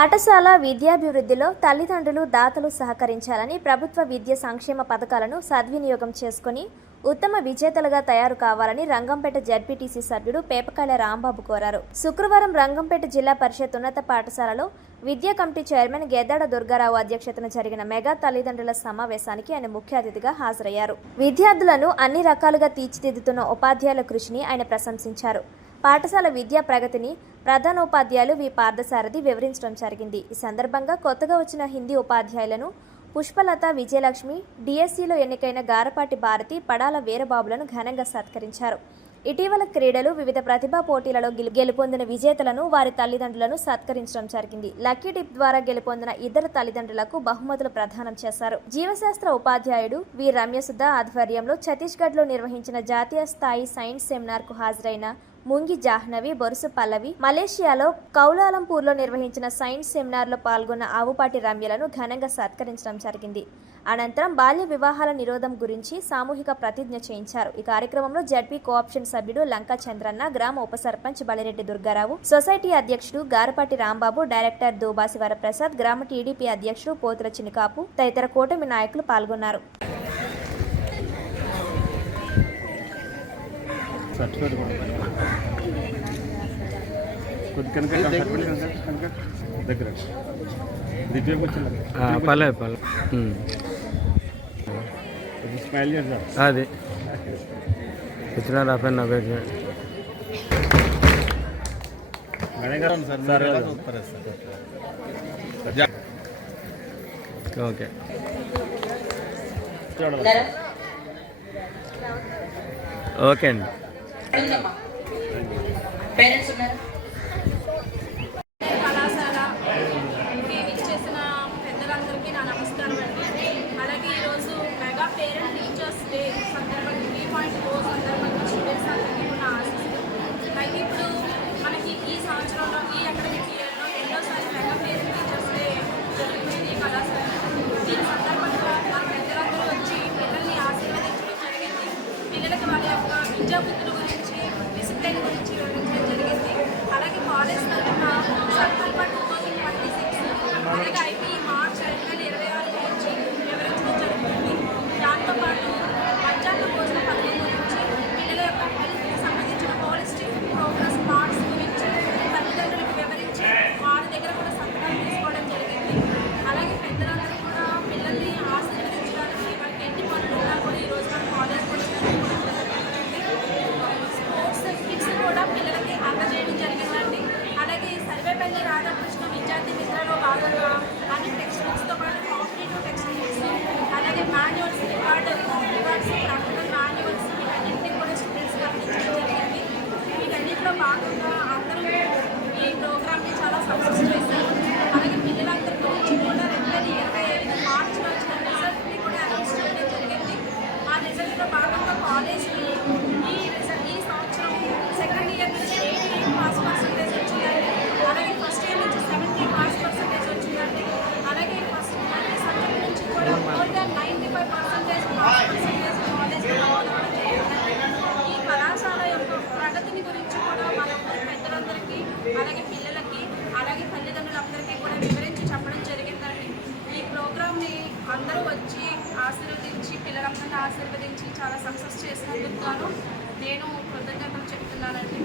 పాఠశాల విద్యాభివృద్ధిలో తల్లిదండ్రులు దాతలు సహకరించాలని ప్రభుత్వ విద్య సంక్షేమ పథకాలను సద్వినియోగం చేసుకుని ఉత్తమ విజేతలుగా తయారు కావాలని రంగంపేట జడ్పీటీసీ సభ్యుడు పేపకాయల రాంబాబు కోరారు. శుక్రవారం రంగంపేట జిల్లా పరిషత్ ఉన్నత పాఠశాలలో విద్యా కమిటీ చైర్మన్ గెద్దాడ దుర్గారావు అధ్యక్షతన జరిగిన మెగా తల్లిదండ్రుల సమావేశానికి ఆయన ముఖ్య అతిథిగా హాజరయ్యారు. విద్యార్థులను అన్ని రకాలుగా తీర్చిదిద్దుతున్న ఉపాధ్యాయుల కృషిని ఆయన ప్రశంసించారు. పాఠశాల విద్యా ప్రగతిని ప్రధానోపాధ్యాయులు వి పార్థసారథి వివరించడం జరిగింది. ఈ సందర్భంగా కొత్తగా వచ్చిన హిందీ ఉపాధ్యాయులను పుష్పలత, విజయలక్ష్మి, డిఎస్సిలో ఎన్నికైన గారపాటి భారతి, పడాల వీరబాబులను ఘనంగా సత్కరించారు. ఇటీవల క్రీడలు వివిధ ప్రతిభా పోటీలలో గెలుపొందిన విజేతలను వారి తల్లిదండ్రులను సత్కరించడం జరిగింది. లక్కీ డిప్ ద్వారా గెలుపొందిన ఇద్దరు తల్లిదండ్రులకు బహుమతులు ప్రదానం చేశారు. జీవశాస్త్ర ఉపాధ్యాయుడు వి రమ్యసుధ ఆధ్వర్యంలో ఛత్తీస్గఢ్లో నిర్వహించిన జాతీయ స్థాయి సైన్స్ సెమినార్కు హాజరైన ముంగి జాహ్నవి, బొరుసు పల్లవి, మలేషియాలో కౌలాలంపూర్లో నిర్వహించిన సైన్స్ సెమినార్లో పాల్గొన్న ఆవుపాటి రమ్యలను ఘనంగా సత్కరించడం జరిగింది. అనంతరం బాల్య వివాహాల నిరోధం గురించి సామూహిక ప్రతిజ్ఞ చేయించారు. ఈ కార్యక్రమంలో జడ్పీ కోఆప్షన్ సభ్యుడు లంకా చంద్రన్న, గ్రామ ఉప సర్పంచ్ బలిరెడ్డి దుర్గారావు, సొసైటీ అధ్యక్షుడు గారపాటి రాంబాబు, డైరెక్టర్ దోబాసి వరప్రసాద్, గ్రామ టీడీపీ అధ్యక్షుడు పోతుల చినకాపు తదితర కూటమి నాయకులు పాల్గొన్నారు. అది వచ్చినారా పెన్ ఓకే ఓకే అండి. కళాశాల ఇచ్చేసిన పెద్దలందరికీ నా నమస్కారం అండి. అలాగే ఈరోజు మెగా పేరెంట్ టీచర్స్ డే సందర్భంగా 3.0 సందర్భంగా స్టూడెంట్స్ అందరికీ ఉన్న ఆశిస్తుంది. అయితే ఇప్పుడు మనకి ఈ సంవత్సరంలో ఈ అకాడమిక్ ఇయర్లో రెండోసారి మెగా పేరెంట్ టీచర్స్ డే జరుగుతుంది కళాశాల. ఈ సందర్భంగా మన పెద్దలందరూ వచ్చి పిల్లల్ని ఆశీర్వదించడం జరిగింది. పిల్లలకి వాళ్ళ యొక్క విద్యా బుద్ధుల గురించి, డిసిప్లిన్ గురించి వివరించడం జరిగింది. అలాగే కాలేజ్ తరఫున సంకల్ప 2026 అలాగే ఐపీ మార్చ్ 2026 గురించి వివరించడం జరుగుతుంది. దాంతోపాటు మధ్యాహ్న భోజన పథకం గురించి, పిల్లల యొక్క హెల్త్కి సంబంధించిన హోలిస్టిక్ ప్రోగ్రెస్ పార్ట్స్ గురించి తల్లిదండ్రులకు వివరించి వారి దగ్గర కూడా సంతకాలు తీసుకోవడం జరిగింది. అలాగే పెద్దలందరూ కూడా పిల్లల్ని ఆశీర్వదించడానికి వాళ్ళకి ఎన్ని పనులు ఉన్నా కూడా ఈరోజు మన కాలేజ్కి వచ్చినందుకు స్పోర్ట్స్ కిట్స్ కూడా పిల్లలకి అందజేయడం జరిగిందండి. అలాగే సర్వేపల్లి రాధాకృష్ణ విద్యార్థి మిత్రలో భాగంగా అన్ని టెక్స్ట్ బుక్స్తో పాటు కాంపిటేటివ్ టెక్స్ట్ బుక్స్, అలాగే మాన్యువల్స్, రికార్డ్స్, ప్రాక్టికల్ మాన్యువల్స్ వీటన్నింటినీ కూడా స్టూడెంట్స్కి అందించడం జరిగింది. వీటన్నింటిలో భాగంగా అందరూ ఈ ప్రోగ్రామ్ని చాలా సక్సెస్ చేశారు. అలాగే పిల్లలందరి గురించి కూడా 2025 మార్చిలో వచ్చిన రిజల్ట్ని కూడా అనౌన్స్ చేయడం జరిగింది. ఆ రిజల్ట్లో భాగంగా కాలేజ్కి ఈ సంవత్సరం సెకండ్ ఇయర్ నుంచి 88 పాస్ పర్సెంటేజ్ వచ్చిందండి. అలాగే ఫస్ట్ ఇయర్ నుంచి 70 పాస్ పర్సెంటేజ్ వచ్చిందండి. అలాగే అన్ని సబ్జెక్ట్ నుంచి కూడా మోర్ దాన్ 95% పాస్ పర్సెంటేజ్ కాలేజ్కి రావడం జరిగిందండి. ఈ కళాశాల యొక్క ప్రగతిని గురించి కూడా మనందరి పెద్దలందరికీ, అలాగే పిల్లలకి, అలాగే తల్లిదండ్రులందరికీ కూడా వివరించి చెప్పడం జరిగిందండి. ఈ ప్రోగ్రామ్ని అందరూ వచ్చి ఆశీర్వదించి, పిల్లలందరినీ ఆశీర్వదించి చాలా సక్సెస్ చేసినందుకు గాను నేను కృతజ్ఞతలు చెప్తున్నానండి.